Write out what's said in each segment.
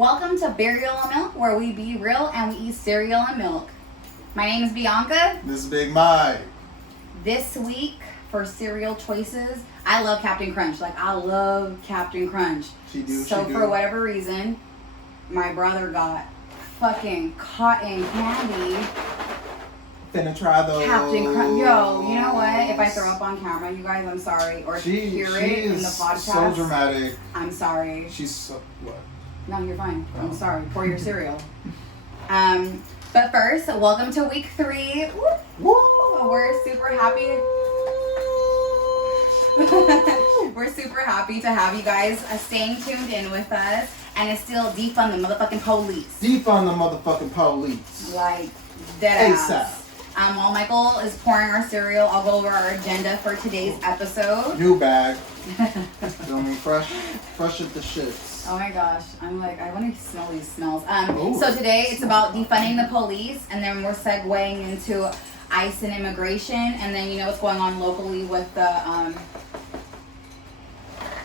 Welcome to Burial and Milk, where we be real and we eat cereal and milk. My name is Bianca. This is Big Mike. This week, for cereal choices, I love Captain Crunch. I love Captain Crunch. So for whatever reason, my brother got fucking cotton candy. Finna try those. Captain Crunch. Yo, you know what? If I throw up on camera, you guys, I'm sorry. Or if you hear it in the podcast. So dramatic. I'm sorry. She's so what? No, you're fine. Oh. I'm sorry. Pour your cereal. But first, welcome to week 3. Woo! We're super happy. We're super happy to have you guys staying tuned in with us. And it's still defund the motherfucking police. Defund the motherfucking police. Like, dead ass. ASAP. While Michael is pouring our cereal, I'll go over our agenda for today's episode. New bag. Feel me? Fresh at the shits. Oh my gosh, I'm like, I want to smell these smells. So today it's about defunding the police, and then we're segueing into ICE and immigration, and then you know what's going on locally with the,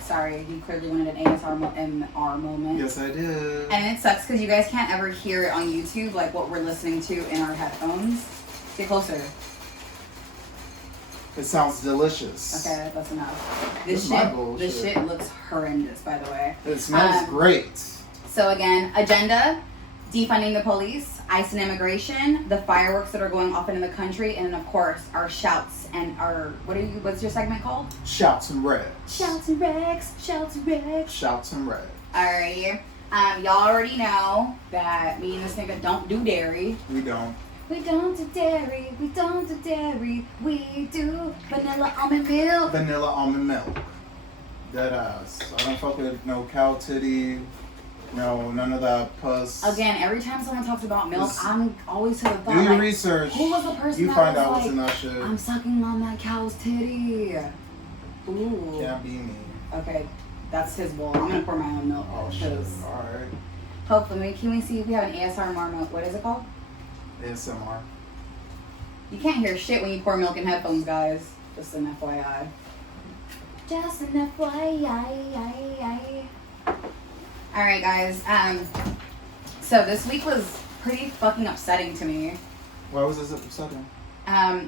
sorry, you clearly wanted an ASMR moment. Yes, I did. And it sucks because you guys can't ever hear it on YouTube, like what we're listening to in our headphones. Get closer. It sounds delicious. Okay, that's enough. This shit looks horrendous, by the way. It smells great. So again, agenda, defunding the police, ICE and immigration, the fireworks that are going off in the country, and then of course our shouts and our what's your segment called? Shouts and Red. Shouts and Rex, Shouts and Rex. Shouts and Red. Alrighty. Y'all already know that me and this nigga don't do dairy. We don't. We don't do dairy, we don't do dairy, we do vanilla almond milk. Vanilla almond milk. Dead ass. I don't fuck with no cow titty, no, none of that puss. Again, every time someone talks about milk, I'm always to the thought, do your research. Who was the person you that find was out like, what's in that shit. I'm sucking on that cow's titty. Ooh. Can't be me. Okay, that's his bowl. I'm gonna pour my own milk. Oh shit, alright. Hopefully, can we see if we have an ASMR milk? What is it called? ASMR. You can't hear shit when you pour milk in headphones, guys. Just an FYI. Just an FYI. Alright, guys. So this week was pretty fucking upsetting to me. Why was this upsetting?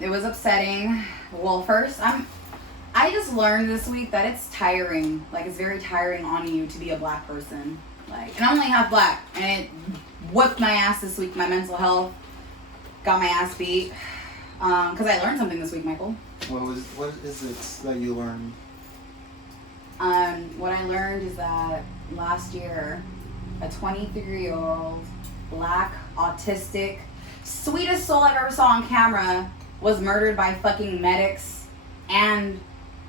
It was upsetting. Well, first, I just learned this week that it's tiring. Like, it's very tiring on you to be a black person. Like, and I'm only half black. And it whipped my ass this week. My mental health got my ass beat. Because I learned something this week, Michael. What is it that you learned? What I learned is that last year, a 23-year-old, black, autistic, sweetest soul I've ever saw on camera was murdered by fucking medics and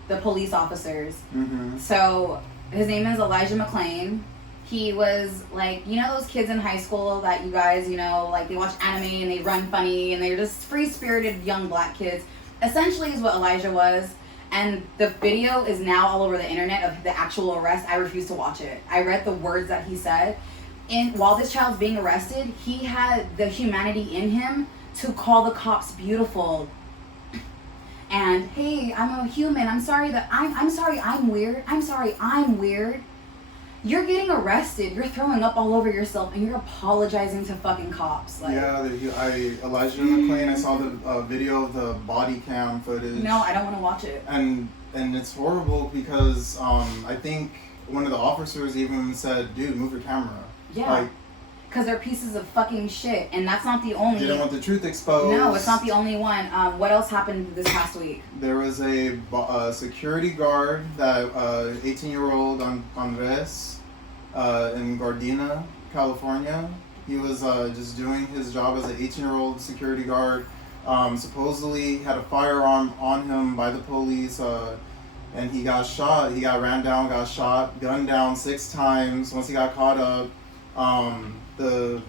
the police officers. Mm-hmm. So his name is Elijah McClain. He was like, you know those kids in high school that you guys, you know, like they watch anime and they run funny and they're just free-spirited young black kids. Essentially is what Elijah was. And the video is now all over the internet of the actual arrest. I refuse to watch it. I read the words that he said. And while this child's being arrested, he had the humanity in him to call the cops beautiful. And, hey, I'm a human. I'm sorry I'm weird. I'm sorry I'm weird. You're getting arrested. You're throwing up all over yourself, and you're apologizing to fucking cops. Like, yeah, Elijah McClain. I saw the video of the body cam footage. No, I don't want to watch it. And it's horrible because I think one of the officers even said, "Dude, move your camera." Yeah. Because they're pieces of fucking shit, and that's not the only. You don't want the truth exposed. No, it's not the only one. What else happened this past week? There was a security guard, that 18-year-old Andres, in Guardado, California. He was just doing his job as an 18-year-old security guard. Supposedly had a firearm on him by the police, and he got shot. He got ran down, got shot, gunned down 6 times. Once he got caught up, the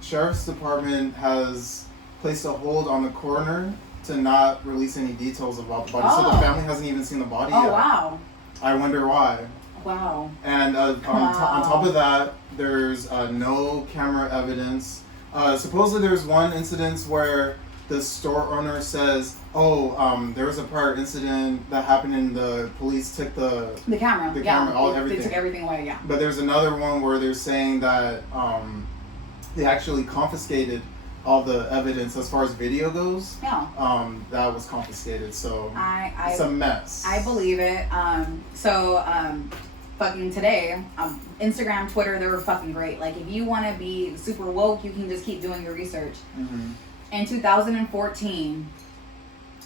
sheriff's department has placed a hold on the coroner to not release any details about the body. So the family hasn't even seen the body yet. Oh, wow. I wonder why. Wow. And on top of that, there's no camera evidence. Supposedly there's one incident where the store owner says, "Oh, there was a prior incident that happened, and the police took the camera, everything. They took everything away, yeah." But there's another one where they're saying that they actually confiscated all the evidence as far as video goes. Yeah. That was confiscated, so it's a mess. I believe it. Fucking today, Instagram, Twitter, they were fucking great. Like, if you want to be super woke, you can just keep doing your research. Mm-hmm. In 2014,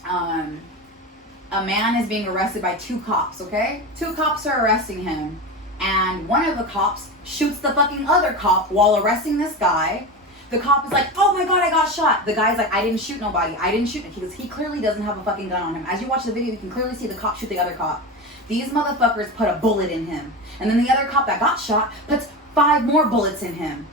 a man is being arrested by 2 cops, okay? 2 cops are arresting him, and one of the cops shoots the fucking other cop while arresting this guy. The cop is like, "Oh my god, I got shot." The guy's like, "I didn't shoot nobody. I didn't shoot." Because he clearly doesn't have a fucking gun on him. As you watch the video, you can clearly see the cop shoot the other cop. These motherfuckers put a bullet in him. And then the other cop that got shot puts 5 more bullets in him.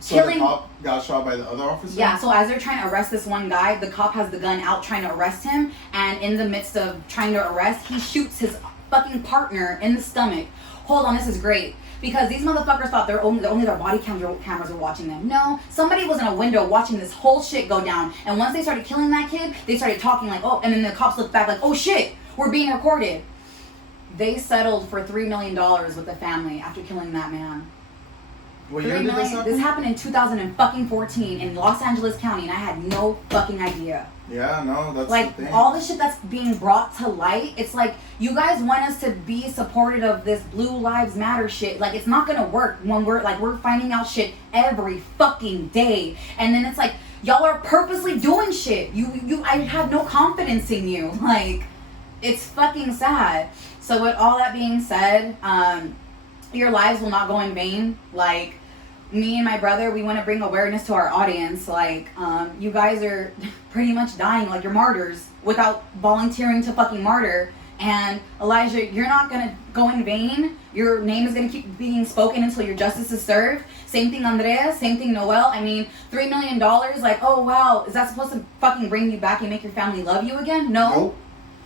So the cop got shot by the other officer? Yeah, so as they're trying to arrest this one guy, the cop has the gun out trying to arrest him. And in the midst of trying to arrest, he shoots his fucking partner in the stomach. Hold on, this is great. Because these motherfuckers thought only their body cameras were watching them. No, somebody was in a window watching this whole shit go down. And once they started killing that kid, they started talking like, "Oh," and then the cops looked back like, "Oh shit, we're being recorded." They settled for $3 million with the family after killing that man. What year did this happen? This happened in 2014 in Los Angeles County, and I had no fucking idea. Yeah, no, that's like the thing. All the shit that's being brought to light. It's like, you guys want us to be supportive of this Blue Lives Matter shit. Like, it's not gonna work when we're finding out shit every fucking day, and then it's like, y'all are purposely doing shit. I have no confidence in you. Like, it's fucking sad. So with all that being said, your lives will not go in vain. Like, me and my brother, we want to bring awareness to our audience. Like, you guys are pretty much dying like you're martyrs without volunteering to fucking martyr. And Elijah, you're not going to go in vain. Your name is going to keep being spoken until your justice is served. Same thing Andrea, same thing Noel. I mean, $3 million, like, oh wow, is that supposed to fucking bring you back and make your family love you again? No. Nope.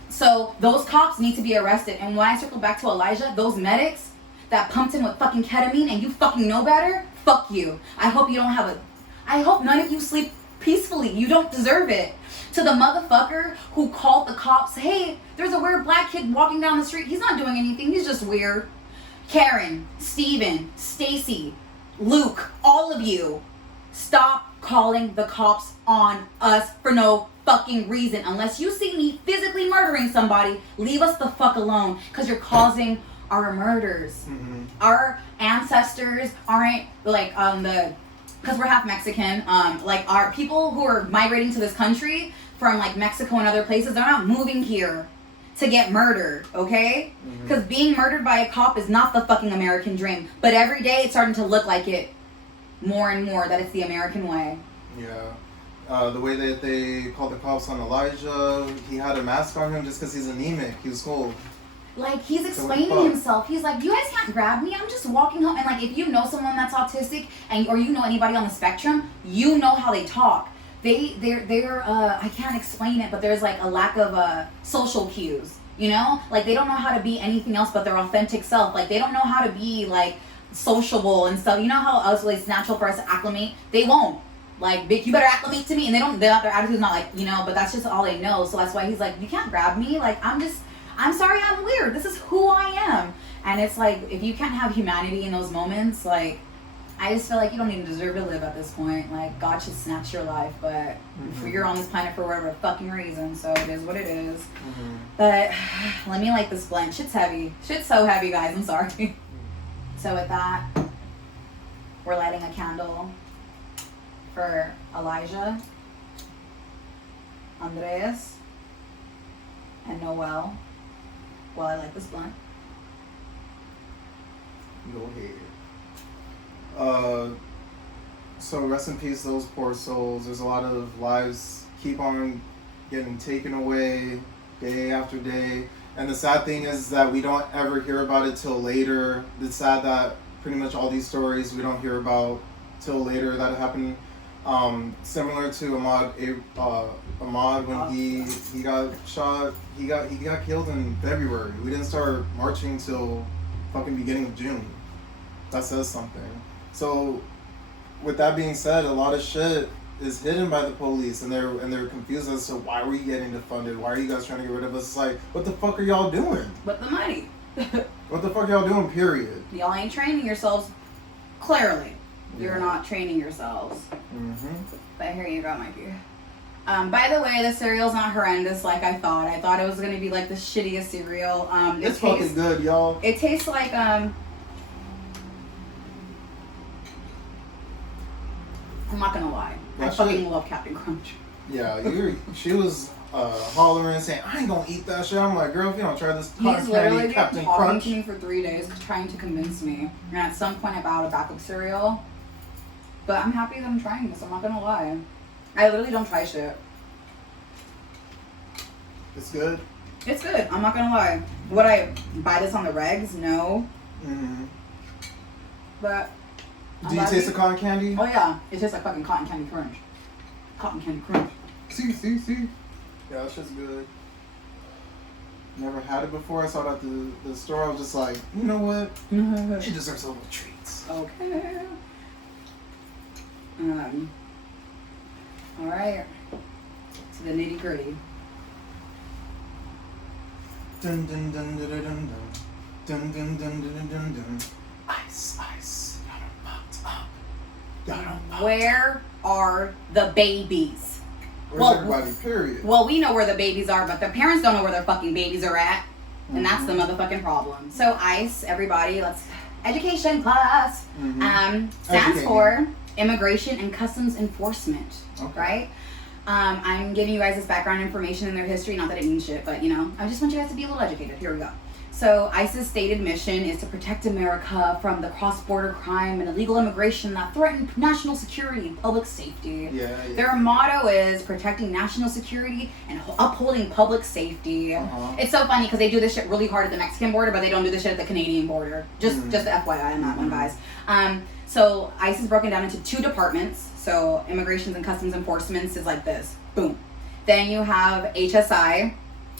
So those cops need to be arrested. And when I circle back to Elijah, those medics that pumped him with fucking ketamine and you fucking know better, fuck you. I hope none of you sleep peacefully. You don't deserve it. To the motherfucker who called the cops, "Hey, there's a weird black kid walking down the street. He's not doing anything. He's just weird." Karen, Steven, Stacy, Luke, all of you, stop calling the cops on us for no fucking reason. Unless you see me physically murdering somebody, leave us the fuck alone, because you're causing our murders. Mm-hmm. Our ancestors aren't like because we're half Mexican, like our people who are migrating to this country from like Mexico and other places, they're not moving here to get murdered, okay? Because being murdered by a cop is not the fucking American dream. But every day it's starting to look like it more and more, that it's the American way. Yeah. The way that they called the cops on Elijah, he had a mask on him just because he's anemic. He was cold. Like, he's explaining himself. He's like, "You guys can't grab me. I'm just walking home." And like, if you know someone that's autistic or you know anybody on the spectrum, you know how they talk. They're I can't explain it, but there's like a lack of social cues, you know? Like, they don't know how to be anything else but their authentic self. Like, they don't know how to be like sociable and stuff. You know how us, like, it's natural for us to acclimate? They won't. Like, "Bitch, you better acclimate to me." And their attitude's not like, you know, but that's just all they know. So that's why he's like, "You can't grab me. Like, I'm sorry, I'm weird. This is who I am." And it's like, if you can't have humanity in those moments, like, I just feel like you don't even deserve to live at this point. Like, God should snatch your life, but you're on this planet for whatever fucking reason, so it is what it is. But let me light this blunt. Shit's heavy. Shit's so heavy, guys. I'm sorry. So with that, we're lighting a candle for Elijah, Andreas, and Noel. While I light this blunt. Go ahead. So rest in peace, those poor souls. There's a lot of lives keep on getting taken away day after day. And the sad thing is that we don't ever hear about it till later. It's sad that pretty much all these stories we don't hear about till later that happened. Similar to Ahmad when he got shot, he got killed in February. We didn't start marching till fucking beginning of June. That says something. So with that being said, a lot of shit is hidden by the police, and they're confused as to why we're getting defunded. Why are you guys trying to get rid of us? It's like, what the fuck are y'all doing? But the money. What the fuck y'all doing? Period. Y'all ain't training yourselves. Clearly, you're not training yourselves. But here you go, Mikey. By the way, the cereal's not horrendous like I thought. I thought it was gonna be like the shittiest cereal. It's fucking good, y'all. It tastes like I'm not gonna lie. I fucking love Captain Crunch. Yeah, she was hollering saying, I ain't gonna eat that shit. I'm like, girl, if you don't try this He's literally Captain been talking Crunch. to me for 3 days trying to convince me. And at some point I bought a backup cereal. But I'm happy that I'm trying this, I'm not gonna lie. I literally don't try shit. It's good? It's good, I'm not gonna lie. Would I buy this on the regs? No. But do you taste the cotton candy? Oh yeah, it tastes like fucking cotton candy crunch. Cotton candy crunch. See. Yeah, that shit's good. Never had it before. I saw it at the store. I was just like, you know what? She deserves a little treats. Okay. Alright. To the nitty gritty. Dun dun dun dun dun dun dun dun dun dun dun dun. Ice. Where are the babies? Where's everybody? Period. Well, we know where the babies are, but the parents don't know where their fucking babies are at. And that's the motherfucking problem. So ICE, everybody, let's education class. Stands for Immigration and Customs Enforcement. Okay. Right? I'm giving you guys this background information in their history. Not that it means shit, but you know, I just want you guys to be a little educated. Here we go. So ICE's stated mission is to protect America from the cross-border crime and illegal immigration that threaten national security and public safety. Yeah. Their motto is protecting national security and upholding public safety. It's so funny because they do this shit really hard at the Mexican border, but they don't do this shit at the Canadian border. Just FYI on that one, guys. So ICE is broken down into 2 departments. So Immigrations and Customs Enforcement is like this. Boom. Then you have HSI,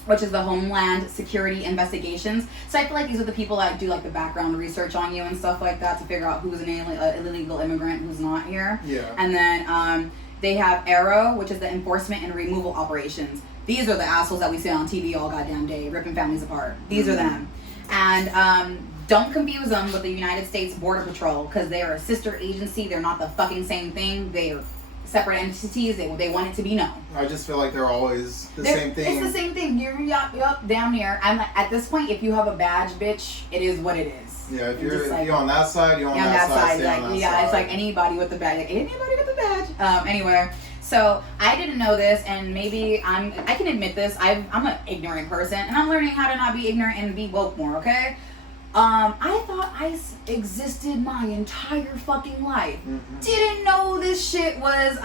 which is the Homeland Security Investigations. So I feel like these are the people that do like the background research on you and stuff like that to figure out who's an illegal immigrant, who's not here. Yeah. And then they have ARROW, which is the Enforcement and Removal Operations. These are the assholes that we see on TV all goddamn day, ripping families apart. These are them. And don't confuse them with the United States Border Patrol because they are a sister agency. They're not the fucking same thing. They are separate entities. They want it to be known. I just feel like they're always the same thing. It's the same thing. Yup, damn near. I'm like, at this point, if you have a badge, bitch, it is what it is. Yeah, if you're on that side, you're on that side. Like, on that side. It's like anybody with the badge. Like anybody with the badge. Anyway, so I didn't know this, and maybe I can admit this. I'm an ignorant person, and I'm learning how to not be ignorant and be woke more. Okay. I thought ICE existed my entire fucking life. Didn't know this shit was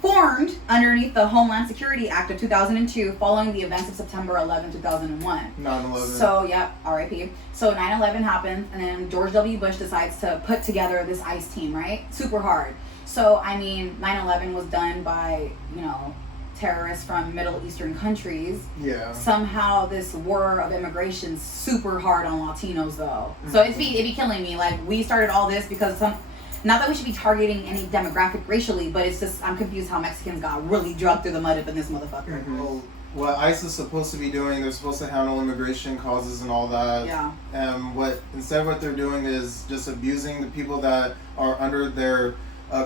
formed underneath the Homeland Security Act of 2002 following the events of September 11, 2001. 9/11. So, yeah, RIP. So 9/11 happened, and then George W. Bush decides to put together this ICE team, right? Super hard. So, I mean, 9/11 was done by, you know, terrorists from Middle Eastern countries. Yeah. Somehow this war of immigration super hard on Latinos though. So it'd be killing me. Like we started all this because not that we should be targeting any demographic racially, but it's just I'm confused how Mexicans got really drugged through the mud up in this motherfucker. Well, what ICE is supposed to be doing, they're supposed to handle immigration causes and all that. Yeah. And what they're doing is just abusing the people that are under their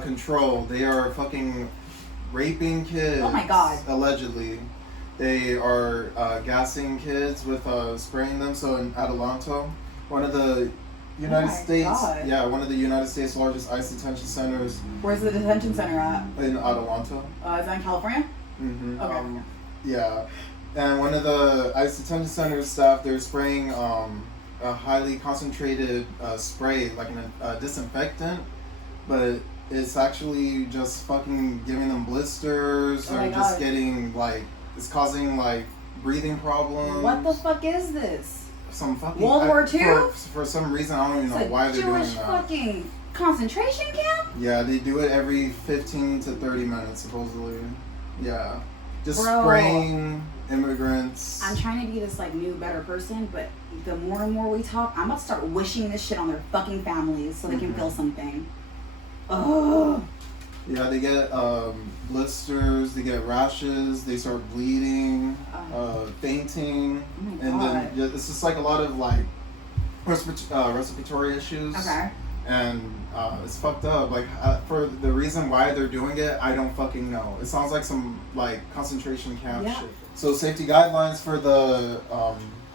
control. They are fucking raping kids. Oh my god. Allegedly. They are gassing kids with spraying them. So in Adelanto, one of the United States largest ICE detention centers. Where's the detention center at? In Adelanto. Is that in California? Okay. Yeah. And one of the ICE detention center staff, they're spraying a highly concentrated spray, like a disinfectant, but it's actually just fucking giving them blisters or just getting like, it's causing like breathing problems. What the fuck is this? Some fucking World War II? For some reason, I don't even know why they're doing that. Jewish fucking concentration camp? Yeah, they do it every 15 to 30 minutes supposedly. Yeah. Just spraying immigrants. I'm trying to be this like new, better person, but the more and more we talk, I'm about to start wishing this shit on their fucking families so they can feel something. Oh, Yeah, they get blisters, they get rashes, they start bleeding, fainting, Oh my and God. then it's just like a lot of like respiratory issues. Okay. And it's fucked up. Like for the reason why they're doing it, I don't fucking know. It sounds like some like concentration camp shit. So safety guidelines for the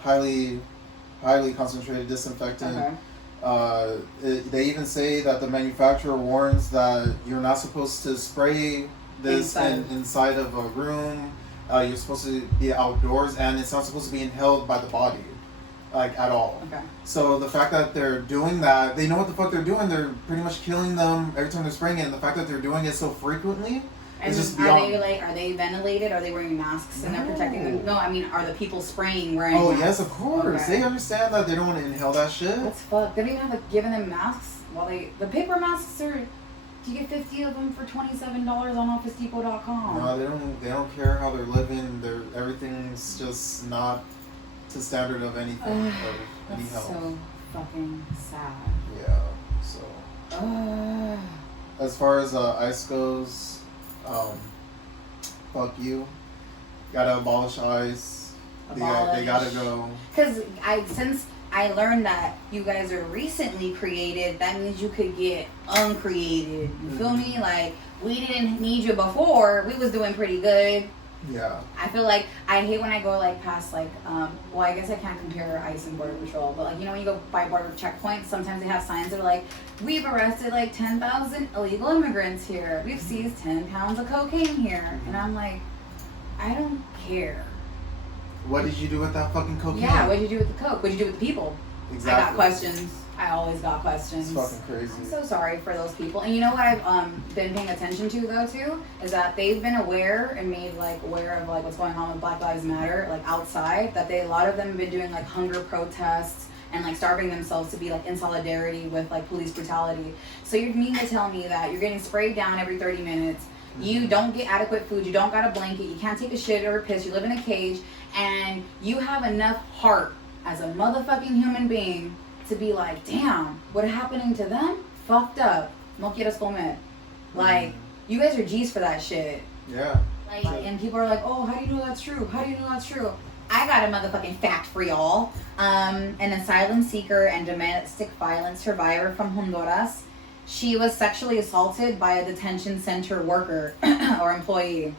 highly concentrated disinfectant. Okay. They even say that the manufacturer warns that you're not supposed to spray this inside of a room. You're supposed to be outdoors, and it's not supposed to be inhaled by the body, like at all. Okay. So the fact that they're doing that, they know what the fuck they're doing. They're pretty much killing them every time they're spraying it. And the fact that they're doing it so frequently is just beyond. Are they ventilated? Are they wearing masks and they're protecting them? No, I mean, are the people spraying wearing Oh masks? yes, of course. Okay. They understand that they don't want to inhale that shit. That's fucked. They don't even have given them masks while the paper masks are. You get 50 of them for $27 on OfficeDepot.com. No, they don't care how they're living. Everything's just not to standard of anything of any That's health. so fucking sad. Yeah. So as far as ICE goes, fuck you. Gotta abolish ICE. They gotta go. Because since I learned that you guys are recently created, that means you could get uncreated. You feel me? Like, we didn't need you before. We was doing pretty good. Yeah. I feel like I hate when I go like past like well, I guess I can't compare ICE and Border Patrol, but like, you know, when you go by border checkpoints, sometimes they have signs that are like, we've arrested like 10,000 illegal immigrants here. We've seized 10 pounds of cocaine here. And I'm like, I don't care. What did you do with that fucking cocaine? Yeah, what did you do with the coke? What did you do with the people? Exactly. I got questions. I always got questions. It's fucking crazy. I'm so sorry for those people. And you know what I've been paying attention to though too is that they've been aware and made like aware of like what's going on with Black Lives Matter like outside. That a lot of them have been doing like hunger protests and like starving themselves to be like in solidarity with like police brutality. So you mean to tell me that you're getting sprayed down every 30 minutes? You don't get adequate food, you don't got a blanket, you can't take a shit or a piss, you live in a cage, and you have enough heart as a motherfucking human being to be like, damn, what happening to them? Fucked up. No quieres comer. Like, you guys are G's for that shit. Yeah. Like, and people are like, oh, how do you know that's true? How do you know that's true? I got a motherfucking fact for y'all. An asylum seeker and domestic violence survivor from Honduras. She was sexually assaulted by a detention center worker or employee.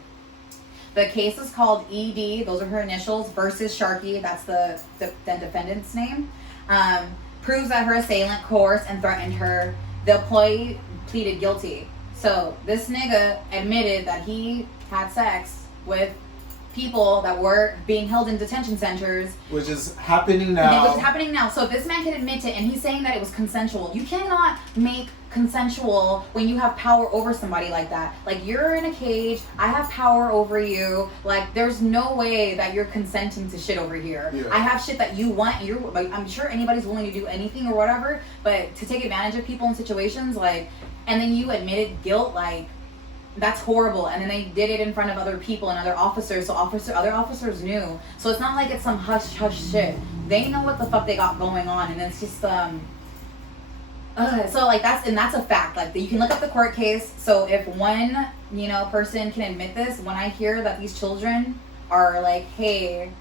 The case is called ED, those are her initials, versus Sharkey, that's the defendant's name. Proves that her assailant coerced and threatened her. The employee pleaded guilty. So this nigga admitted that he had sex with people that were being held in detention centers. Which is happening now. Which is happening now. So if this man can admit it and he's saying that it was consensual, you cannot make consensual when you have power over somebody like that. Like, you're in a cage, I have power over you. Like, there's no way that you're consenting to shit over here. Yeah. I have shit that you want. You're like, I'm sure anybody's willing to do anything or whatever, but to take advantage of people in situations like, and then you admitted guilt, like, that's horrible. And then they did it in front of other people and other officers, so other officers knew. So it's not like it's some hush shit. They know what the fuck they got going on, and it's just so like that's a fact. Like, you can look up the court case. So if one person can admit this, when I hear that these children are like, hey,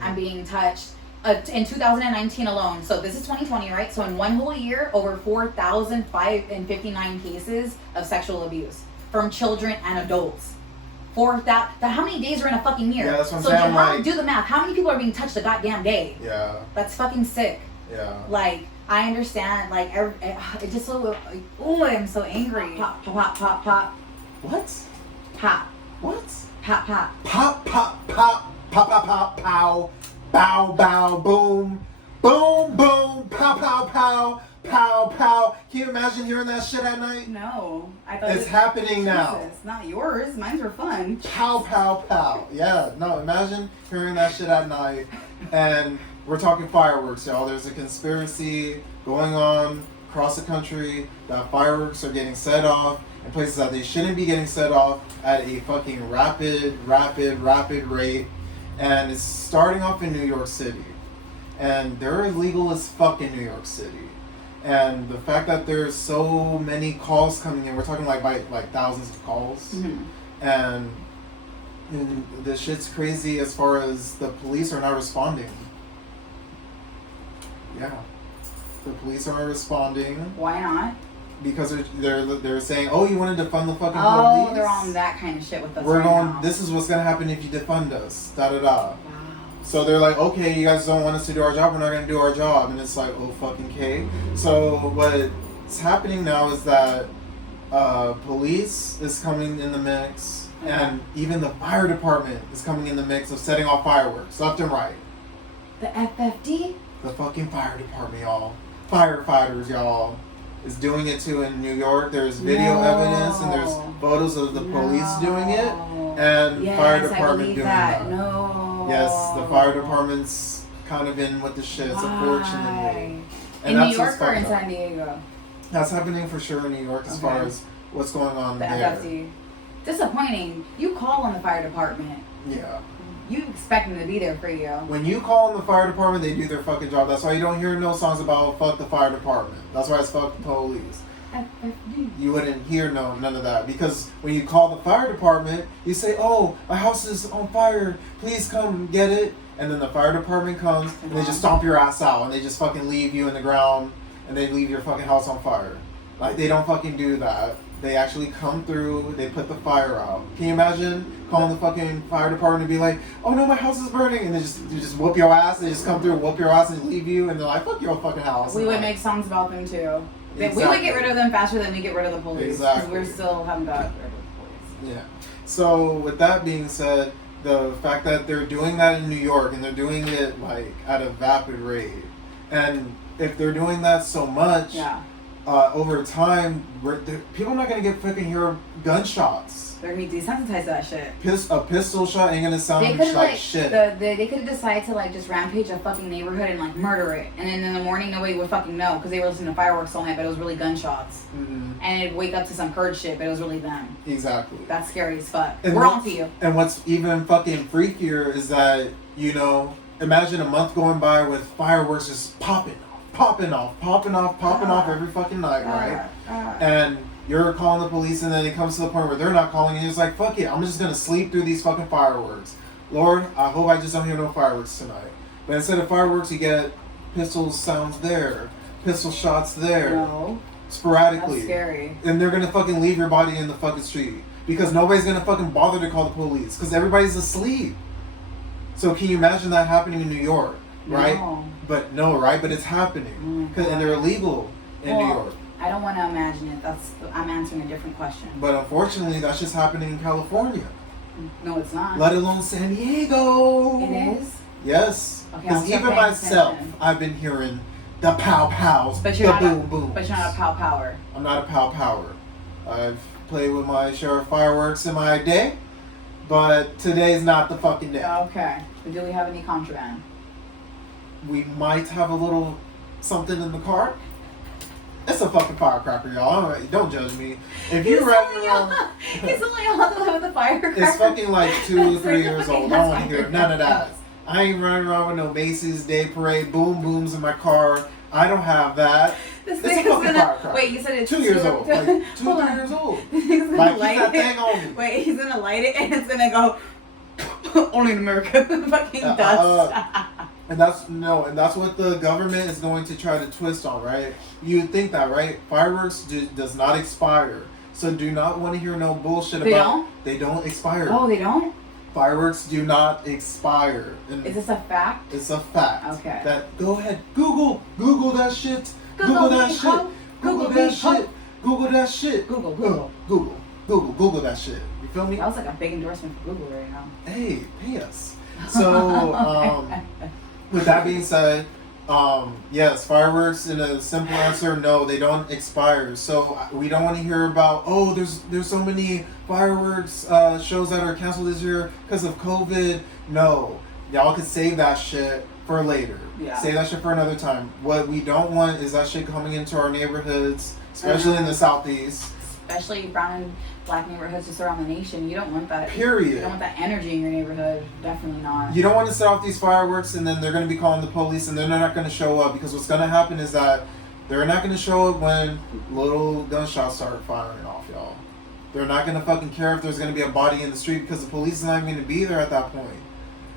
I'm being touched. In 2019 alone, so this is 2020, right? So in one whole year, over 4,559 cases of sexual abuse from children and adults. How many days are in a fucking year? Yeah, that's what I'm saying. Do the math. How many people are being touched a goddamn day? Yeah. That's fucking sick. Yeah. Like, I understand. Like, it just so. Oh, I'm so angry. Pop, pop, pop, pop. What? Pop. What? Pop, pop. Pop, pop, pop, pop, pop, pop, pow, bow, bow, boom, boom, boom, pow, pow, pow, pow, pow. Can you imagine hearing that shit at night? No, I thought it's happening now. Jesus, not yours. Mine were fun. Pow, pow, pow. Yeah, no, imagine hearing that shit at night. And we're talking fireworks, y'all. There's a conspiracy going on across the country that fireworks are getting set off in places that they shouldn't be getting set off at a fucking rapid rate. And it's starting off in New York City. And they're illegal as fuck in New York City. And the fact that there's so many calls coming in, we're talking like thousands of calls, and the shit's crazy as far as the police are not responding. Yeah, the police aren't responding. Why not? Because they're saying, oh, you want to defund the fucking police? Oh, they're on that kind of shit with us. We're right going. now. This is what's gonna happen if you defund us. Da da da. Wow. So they're like, okay, you guys don't want us to do our job. We're not gonna do our job. And it's like, oh fucking K. So what's happening now is that police is coming in the mix, and even the fire department is coming in the mix of setting off fireworks left and right. The FFD? The fucking fire department, y'all. Firefighters, y'all. Is doing it too in New York. There's video evidence and there's photos of the police doing it and fire department doing that. No. Yes, the fire department's kind of in with the shits, unfortunately. And in New York or in San Diego? That's happening for sure in New York as far as what's going on the there. FFD. Disappointing. You call on the fire department. Yeah. You expect them to be there for you. When you call in the fire department, they do their fucking job. That's why you don't hear no songs about fuck the fire department. That's why it's fuck the police. FFD. You wouldn't hear none of that. Because when you call the fire department, you say, oh, my house is on fire. Please come get it. And then the fire department comes and they just stomp your ass out. And they just fucking leave you in the ground. And they leave your fucking house on fire. Like, they don't fucking do that. They actually come through, they put the fire out. Can you imagine calling the fucking fire department and be like, oh no, my house is burning, and they just whoop your ass, they just come through, whoop your ass and leave you, and they're like, fuck your fucking house. We would make songs about them too. Exactly. We would get rid of them faster than we get rid of the police. Exactly. Because we still haven't got rid of the police. Yeah. So with that being said, the fact that they're doing that in New York, and they're doing it like at a vapid rate, and if they're doing that so much, over time, people are not gonna get fucking hear gunshots. They're gonna be desensitized to that shit. A pistol shot ain't gonna sound like shit. They could have decided to like just rampage a fucking neighborhood and like murder it, and then in the morning nobody would fucking know because they were listening to fireworks all night, but it was really gunshots. And it'd wake up to some purge shit, but it was really them. Exactly. That's scary as fuck. And we're on to you. And what's even fucking freakier is that, you know, imagine a month going by with fireworks just popping off every fucking night, right? And you're calling the police, and then it comes to the point where they're not calling, and it's like, fuck it, I'm just gonna sleep through these fucking fireworks. Lord, I hope I just don't hear no fireworks tonight. But instead of fireworks, you get pistol sounds there, pistol shots there, sporadically. That's scary. And they're gonna fucking leave your body in the fucking street because nobody's gonna fucking bother to call the police because everybody's asleep. So can you imagine that happening in New York, right? No. But no, right? But it's happening, and they're illegal in New York. I don't want to imagine it. I'm answering a different question. But unfortunately, that's just happening in California. No, it's not. Let alone San Diego. It is? Yes. Because Okay, even myself, I've been hearing the POWPOWs, the BOOMBOOMs. But you're not a POWPOWer. I'm not a POWPOWer. I've played with my share of fireworks in my day, but today's not the fucking day. Okay. But do we have any contraband? We might have a little something in the car. It's a fucking firecracker, y'all. Don't judge me. If you're running around... He's only allowed to live with a firecracker. It's fucking like 2 or 3 years old. I don't want to hear none of that. I ain't running around with no Macy's Day Parade boom booms in my car. I don't have that. This it's a thing fucking is firecracker. Wait, you said it's 2 years old. Like 2 or 3 years old. Like, light that thing on me. Wait, he's gonna light it and it's gonna go only in America. Fucking dust. And that's what the government is going to try to twist on, right? You would think that, right? Fireworks does not expire. So do not want to hear no bullshit about... They don't expire. Oh, they don't? Fireworks do not expire. And is this a fact? It's a fact. Okay. Go ahead. Google that shit. Google that shit. Google that shit. Google that shit. Google that shit. You feel me? That was like a big endorsement for Google right now. Hey, pay us. So, with that being said, yes, fireworks, in a simple answer, no, they don't expire. So we don't want to hear about, oh, there's so many fireworks shows that are canceled this year because of COVID. No, y'all could save that shit for later. Yeah. Save that shit for another time. What we don't want is that shit coming into our neighborhoods, especially in the Southeast. Especially brown and black neighborhoods just around the nation. You don't want that. Period. You don't want that energy in your neighborhood. Definitely not. You don't want to set off these fireworks and then they're going to be calling the police and then they're not going to show up because what's going to happen is that They're not gonna show it when little gunshots start firing off, y'all. They're not gonna fucking care if there's gonna be a body in the street because the police is not even gonna be there at that point.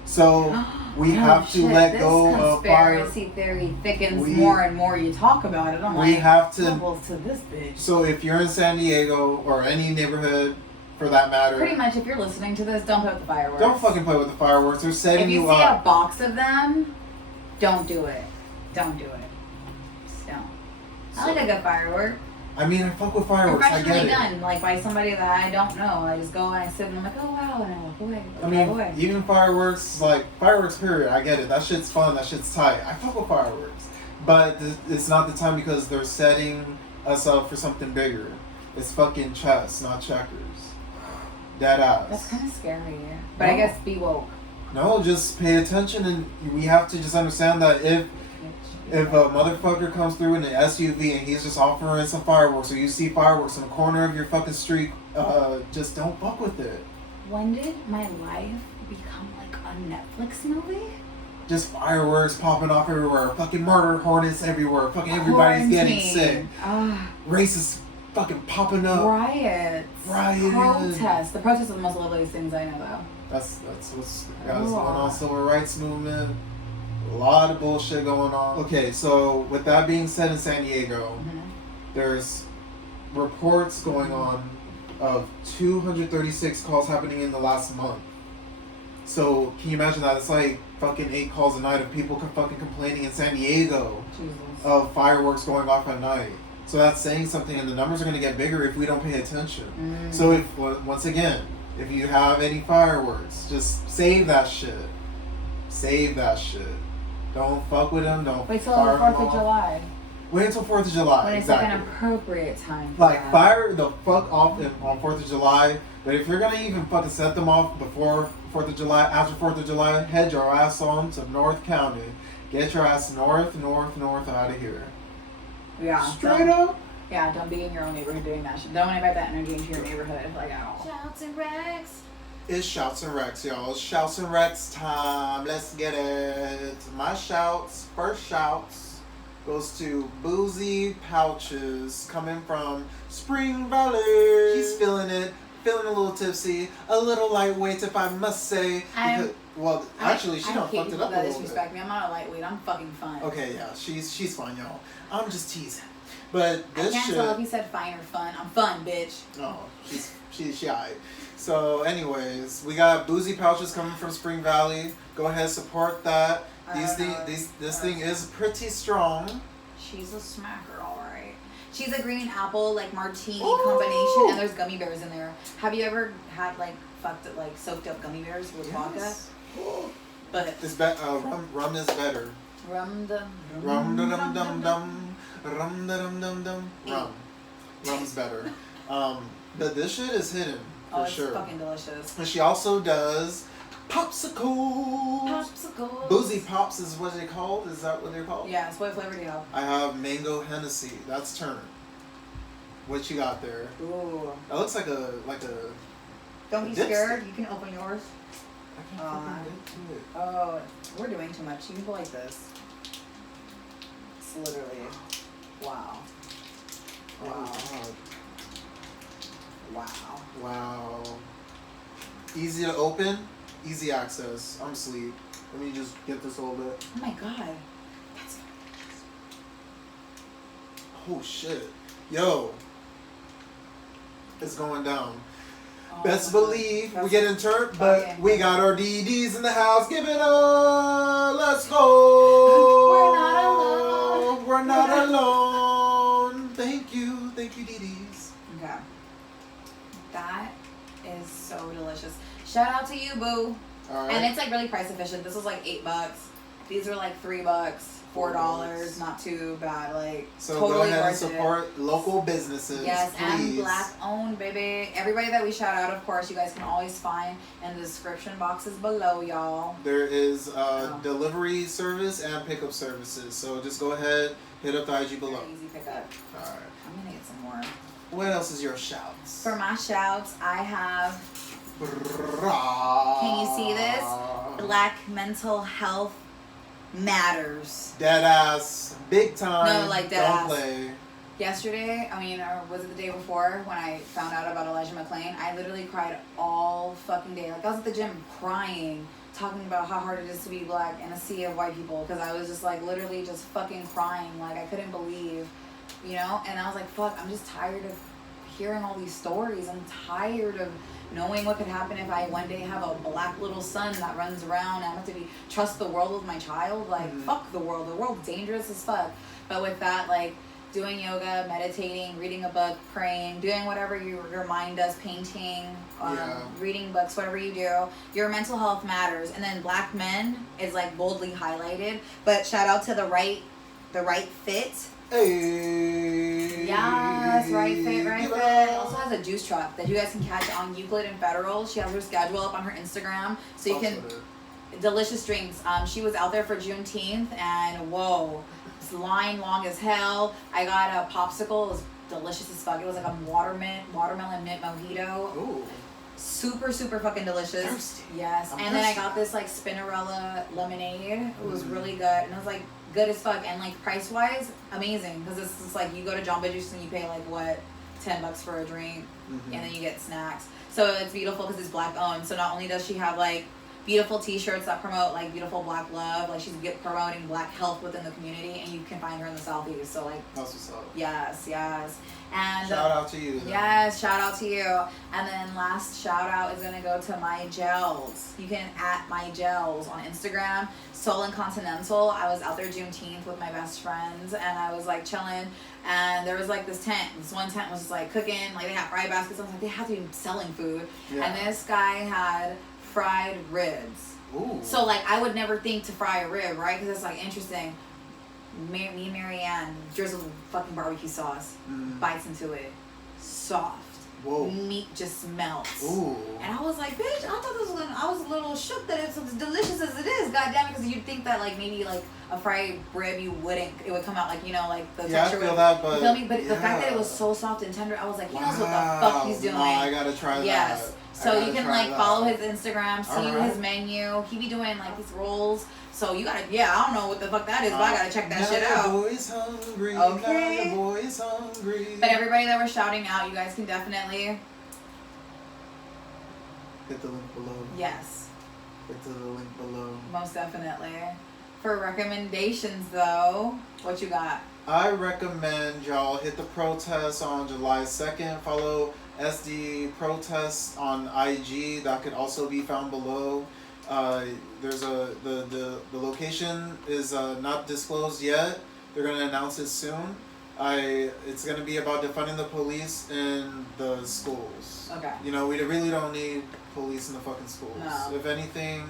So we have to let go of fire. This conspiracy theory thickens more and more you talk about it. I'm like, have to levels to this bitch. So if you're in San Diego or any neighborhood, for that matter, pretty much, if you're listening to this, don't play with the fireworks. Don't fucking play with the fireworks. They're setting you up. If you see a box of them, don't do it. Don't do it. Just don't. I like a good firework. I mean, I fuck with fireworks. I get it. Professionally done, like by somebody that I don't know. I just go and I sit and I'm like, oh wow, and I walk away. I mean, even fireworks, like fireworks, period. I get it. That shit's fun. That shit's tight. I fuck with fireworks, but it's not the time because they're setting us up for something bigger. It's fucking chess, not checkers. Dead ass. That's kind of scary. But I guess be woke. No, just pay attention, and we have to just understand that if a motherfucker comes through in an SUV and he's just offering some fireworks, or you see fireworks in the corner of your fucking street, just don't fuck with it. When did my life become like a Netflix movie? Just fireworks popping off everywhere, fucking murder hornets everywhere, fucking everybody's getting sick. Racists fucking popping up. Riots. Protests. The protests are the most loveliest things I know, though. That's what's going on. Civil rights movement. A lot of bullshit going on. Okay, so with that being said, in San Diego, there's reports going on of 236 calls happening in the last month. So can you imagine that? It's like fucking 8 calls a night of people fucking complaining in San Diego of fireworks going off at night. So that's saying something, and the numbers are going to get bigger if we don't pay attention. So if, once again, if you have any fireworks, just save that shit. Save that shit. Don't fuck with them. Don't wait till the 4th of July. Wait until 4th of July. When it's like an appropriate time. Like, fire the fuck off on 4th of July. But if you're going to even fucking set them off before 4th of July, after 4th of July, head your ass on to North County. Get your ass north out of here. Yeah. Straight up. Yeah, don't be in your own neighborhood doing that shit. Don't invite that energy into your neighborhood, like, at all. Shouts and Rex. It's Shouts and Rex, y'all. It's Shouts and Rex time. Let's get it. My shouts, first shouts, goes to Boozy Pouches, coming from Spring Valley. He's feeling it, feeling a little tipsy, a little lightweight, if I must say. Actually, she done fucked it up a little bit. Disrespect me. I'm not a lightweight. I'm fucking fun. Okay, yeah, she's fine, y'all. I'm just teasing. But this I can't tell if you said fine or fun. I'm fun, bitch. No, she's shy. So, anyways, we got Boozy Pouches coming from Spring Valley. Go ahead, support that. This thing is pretty strong. She's a smacker, all right. She's a green apple like martini combination, and there's gummy bears in there. Have you ever had like soaked up gummy bears with vodka? But it's rum is better. Rum's better. But this shit is hidden for sure. It's fucking delicious. And she also does popsicles. Boozy Pops is what they're called. Is that what they're called? Yeah. What flavor do you have? I have mango Hennessy. That's turn. What you got there? Ooh. That looks like a. Don't be scared. You can open yours. I can't fucking get to it. Oh, we're doing too much. You can go like this. It's literally. Wow. Wow. Oh, wow. Wow. Easy to open, easy access. I'm asleep. Let me just get this a little bit. Oh my god. That's. Oh shit. Yo. It's going down. Oh, Best believe we get in turn, but we got our DDs in the house. Give it up. Let's go. We're not alone. We're not alone. Thank you, DDs. Okay. That is so delicious. Shout out to you, boo. All right. And it's like really price efficient. This was like $8. These were like $3, $4. Not too bad. Like so totally go ahead and worth support it. local businesses. Yes, please. and black owned, baby. Everybody that we shout out, of course, you guys can always find in the description boxes below, y'all. There is delivery service and pickup services. So just go ahead, hit up the IG below. Very easy pickup. All right. I'm gonna get some more. What else is your shouts? For my shouts, I have. Can you see this? Black mental health matters. Dead ass, big time. No, like dead Don't ass. play. Yesterday, or was it the day before when I found out about Elijah McClain? I literally cried all fucking day. Like I was at the gym crying, talking about how hard it is to be black in a sea of white people. Because I was just like literally just fucking crying. Like I couldn't believe, you know? And I was like, fuck, I'm just tired of hearing all these stories. I'm tired of knowing what could happen if I one day have a black little son that runs around and I have to trust the world with my child. Like, fuck the world. The world's dangerous as fuck. But with that, like, doing yoga, meditating, reading a book, praying, doing whatever your mind does, painting, reading books, whatever you do, your mental health matters. And then black men is like boldly highlighted. But shout out to the right fit. Hey. Yes, right fit. Also has a juice truck that you guys can catch on Euclid and Federal. She has her schedule up on her Instagram, so you can. Delicious drinks. She was out there for Juneteenth, and whoa, this line long as hell. I got a popsicle. It was delicious as fuck. It was like a watermelon mint mojito. Ooh. Super fucking delicious. Thirsty. Yes. And then I got this like Spinnerella lemonade. It was really good, and it was like good as fuck, and like price wise amazing, because it's just like you go to Jamba Juice and you pay like what, $10 for a drink, and then you get snacks. So it's beautiful because it's black owned. So not only does she have like beautiful t-shirts that promote like beautiful black love, like she's promoting black health within the community, and you can find her in the Southeast. So like that's what's up. Yes. And shout out to you then. Yes, shout out to you. And then last shout out is gonna go to My Gels. You can @My Gels on Instagram. Soul and Continental. I was out there Juneteenth with my best friends, and I was like chilling, and there was like this one tent was just like cooking, like they had fried baskets. I was like, they have to be selling food. And this guy had fried ribs. Ooh. So like I would never think to fry a rib, right? Because it's like interesting. Me and Marianne drizzled fucking barbecue sauce, bites into it, soft. Whoa. Meat just melts. Ooh. And I was like, bitch, I thought this was I was a little shook that it's as delicious as it is. God damn it, because you'd think that like maybe like a fried rib it would come out like, you know, like the texture. I feel that, but you feel me? But the fact that it was so soft and tender, I was like, he knows what the fuck he's doing. I gotta try that. Yes. So you can like follow his Instagram, see his menu. He be doing like these rolls. So you gotta, I don't know what the fuck that is, but I gotta check that shit out. Your boy's hungry. Okay. Your boy's hungry. But everybody that we're shouting out, you guys can definitely hit the link below. Yes. Hit the link below. Most definitely. For recommendations though, what you got? I recommend y'all hit the protest on July 2nd. Follow SD Protest on IG. That could also be found below. There's the location is not disclosed yet. They're gonna announce it soon. It's gonna be about defunding the police in the schools. Okay. You know, we really don't need police in the fucking schools. No. If anything,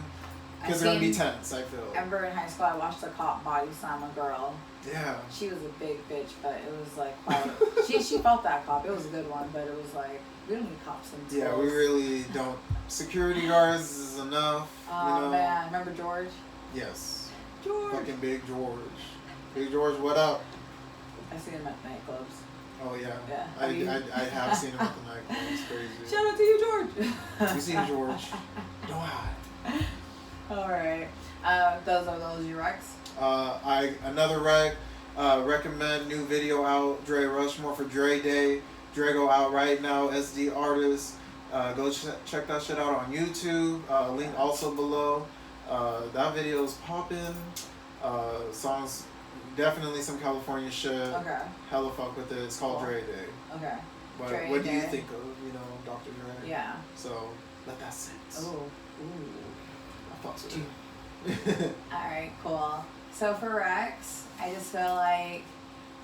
because they're gonna be tense. I feel. Remember in high school, I watched a cop body slam a girl. Yeah. She was a big bitch, but it was like quite. she felt that cop. It was a good one, but it was like we don't need cops in schools. Yeah, we really don't. Security guards is enough. Oh you know? man, remember George? Yes. George. Fucking Big George. Big George, what up? I see him at nightclubs. Oh yeah. Yeah. I have seen him at the nightclub. It's crazy. Shout out to you, George. We see George. Don't hide. All right. Those are your recs. Another rec. Recommend new video out. Dre Rushmore for Dre Day. Dre go out right now. SD artist. Go check that shit out on YouTube. Link also below. That video is popping. Songs, definitely some California shit. Okay. Hella fuck with it. It's called Dre Day. Okay. But Dre what do you Day. think of, Dr. Dre? Yeah. So let that sit. Ooh. I fucks with it. Alright, cool. So for Rex, I just feel like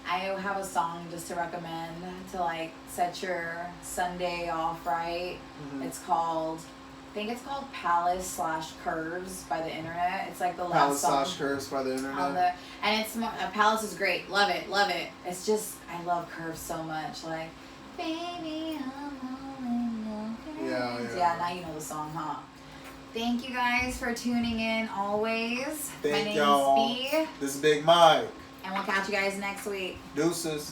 I have a song just to recommend to like set your Sunday off right. Mm-hmm. I think it's called Palace/Curves by the internet. It's like the last Palace song. /Curves by the internet. And it's Palace is great. Love it. It's just I love Curves so much. Like, baby, I'm holding your curves. Yeah, now you know the song, huh? Thank you guys for tuning in always. My name's y'all. B. This is Big Mike. And we'll catch you guys next week. Deuces.